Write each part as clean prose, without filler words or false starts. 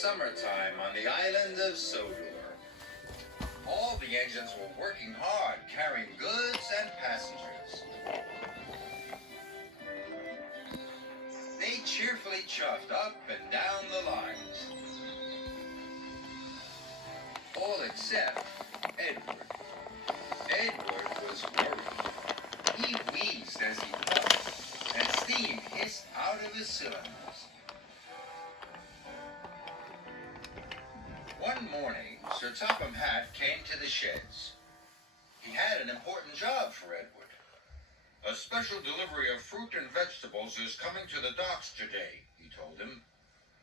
summertime on the island of Sodor. All the engines were working hard, carrying goods and passengers. They cheerfully chuffed up and down the lines. All except Edward. Edward was worried. He wheezed as he puffed, and steam hissed out of his cylinders. One morning, Sir Topham Hatt came to the sheds. He had an important job for Edward. A special delivery of fruit and vegetables is coming to the docks today, he told him.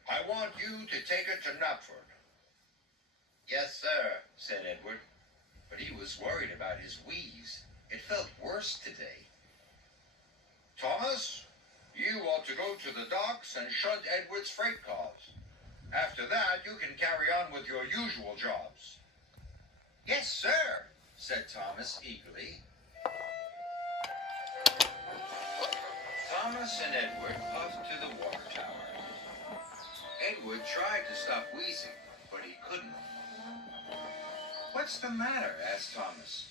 I want you to take it to Knapford. Yes, sir, said Edward, but he was worried about his wheeze. It felt worse today. Thomas, you ought to go to the docks and shunt Edward's freight cars. After that, you can carry on with your usual jobs. Yes, sir, said Thomas eagerly. Thomas and Edward puffed to the water tower. Edward tried to stop wheezing, but he couldn't. What's the matter? Asked Thomas.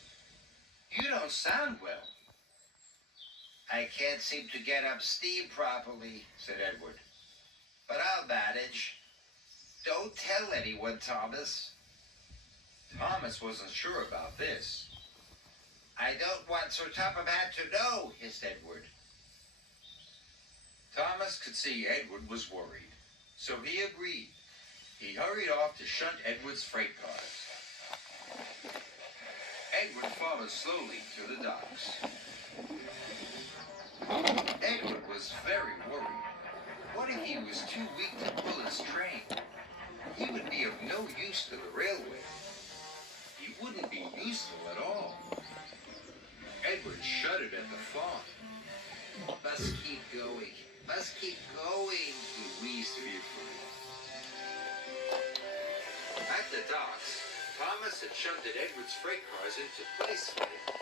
You don't sound well. I can't seem to get up steam properly, said Edward. But I'll manage. Don't tell anyone, Thomas. Thomas wasn't sure about this. I don't want Sir Topham Hatt to know, hissed Edward. Thomas could see Edward was worried, so he agreed. He hurried off to shunt Edward's freight cars. Edward followed slowly to the docks. Edward was very worried. What if he was too weak to pull his train? He would be of no use to the railway. He wouldn't be useful at all. Edward shuddered at the thought. Must keep going. Must keep going, he wheezed fearfully. At the docks, Thomas had shunted Edward's freight cars into place for him.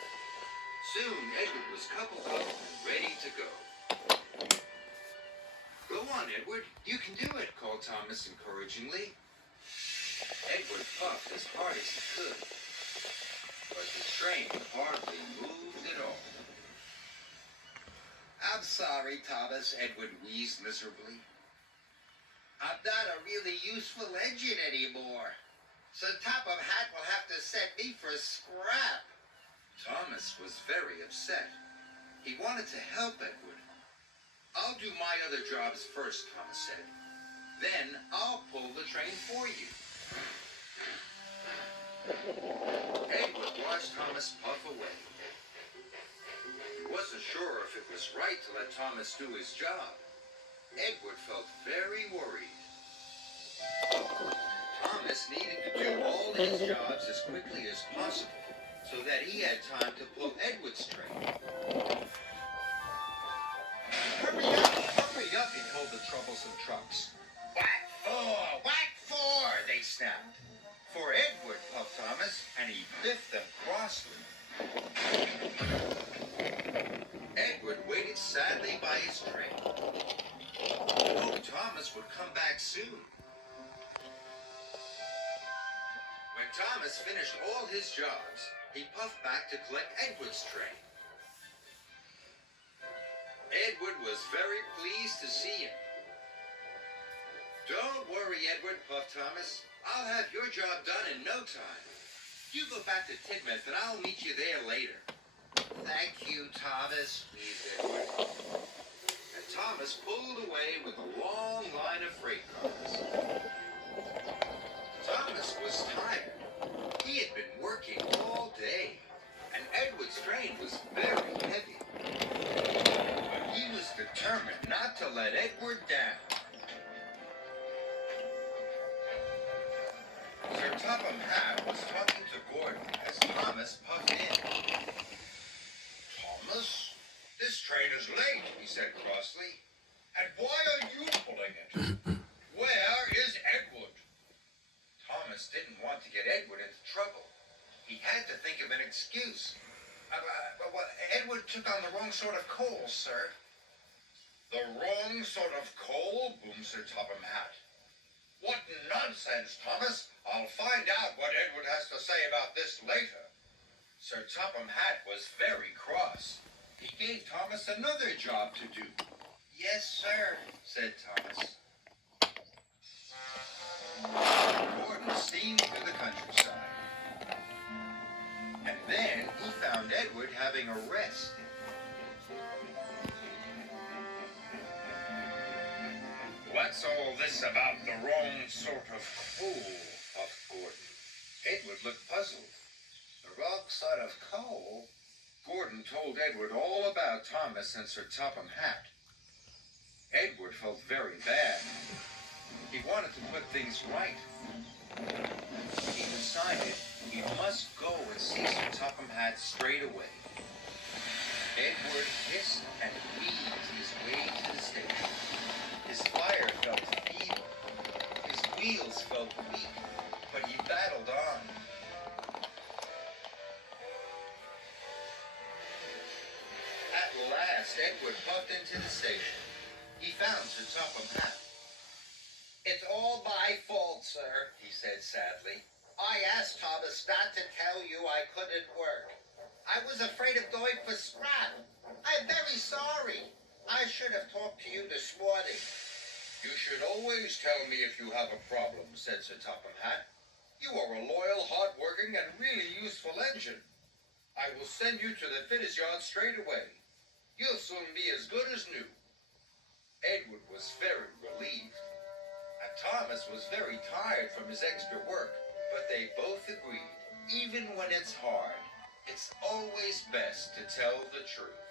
Soon, Edward was coupled up and ready to go. Go on, Edward. You can do it, called Thomas encouragingly. Edward puffed as hard as he could, but the train hardly moved at all. I'm sorry, Thomas, Edward wheezed miserably. I'm not a really useful engine anymore. So Topham Hatt will have to set me for scrap. Thomas was very upset. He wanted to help Edward. I'll do my other jobs first, Thomas said. Then I'll pull the train for you. Edward watched Thomas puff away. He wasn't sure if it was right to let Thomas do his job. Edward felt very worried. Thomas needed to do all his jobs as quickly as possible so that he had time to pull Edward's train. Hurry up, he told the troublesome trucks. Whack for, they snapped. For Edward, puffed Thomas, and he biffed them crossly. Edward waited sadly by his train. He hoped Thomas would come back soon. When Thomas finished all his jobs, he puffed back to collect Edward's train. Edward was very pleased to see him. Don't worry, Edward, puffed Thomas. I'll have your job done in no time. You go back to Tidmouth and I'll meet you there later. Thank you, Thomas, wheezed Edward. And Thomas pulled away with a long line of freight cars. Thomas was tired. He had been working all day, and Edward's train was very heavy. But he was determined not to let Edward down. Sir Topham Hatt was talking to Gordon as Thomas puffed in. Thomas, this train is late, he said crossly. And why are you pulling it? Where is Edward? Thomas didn't want to get Edward into trouble. He had to think of an excuse. Edward took on the wrong sort of coal, sir. The wrong sort of coal? Boomed Sir Topham Hatt. What nonsense, Thomas. I'll find out what Edward has to say about this later. Sir Topham Hatt was very cross. He gave Thomas another job to do. Yes, sir, said Thomas. Gordon steamed through the countryside. And then he found Edward having a rest. What's all this about the wrong sort of coal? Puffed Gordon. Edward looked puzzled. The wrong sort of coal? Gordon told Edward all about Thomas and Sir Topham Hatt. Edward felt very bad. He wanted to put things right. He decided he must go and see Sir Topham Hatt straight away. Edward hissed and wheezed his way to the station. His fire felt feeble. His wheels felt weak, but he battled on. At last, Edward puffed into the station. He found Sir Topham Hatt. It's all my fault, sir, he said sadly. I asked Thomas not to tell you I couldn't work. I was afraid of going for scrap. I'm very sorry. I should have talked to you this morning. You should always tell me if you have a problem, said Sir Topham Hatt. You are a loyal, hard-working, and really useful engine. I will send you to the fitters' yard straight away. You'll soon be as good as new. Edward was very relieved. And Thomas was very tired from his extra work, but they both agreed, even when it's hard, it's always best to tell the truth.